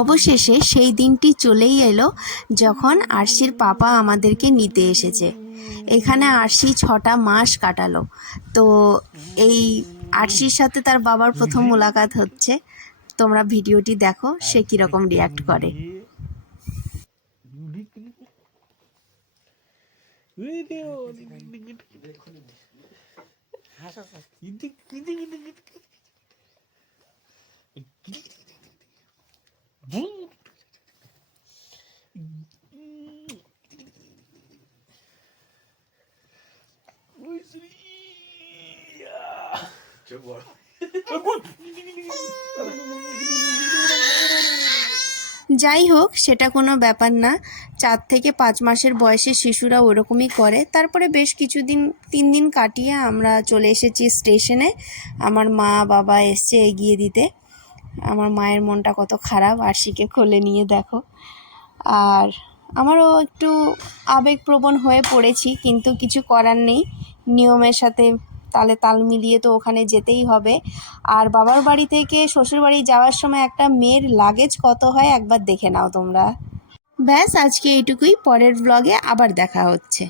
অবশেষে সেই দিনটি চলেই এলো যখন আরশির পাপা আমাদেরকে নিতে এসেছে। এখানে আরশি 6টা মাস কাটালো। তো এই আরশির সাথে তার বাবার প্রথম মোলাকাত হচ্ছে। তোমরা ভিডিওটি দেখো সে কীরকম রিয়াক্ট করে। যাই হোক, সেটা কোনো ব্যাপার না। 4 থেকে 5 মাসের বয়সের শিশুরা ওরকমই করে। তারপরে বেশ কিছুদিন 3 দিন কাটিয়ে আমরা চলে এসেছি স্টেশনে। আমার মা বাবা এসছে এগিয়ে দিতে। আমার মায়ের মনটা কত খারাপ, আরশিকে কোলে নিয়ে দেখো। আর আমারও একটু আবেগপ্রবণ হয়ে পড়েছি, কিন্তু কিছু করার নেই। নিয়মের সাথে তালে তাল মিলিয়ে তো ওখানে যেতেই হবে। আর বাবার বাড়ি থেকে শ্বশুর বাড়ি যাওয়ার সময় একটা মেয়ের লাগেজ কত হয় একবার দেখে নাও তোমরা। ব্যাস, আজকে এইটুকুই। পরের ব্লগে আবার দেখা হচ্ছে।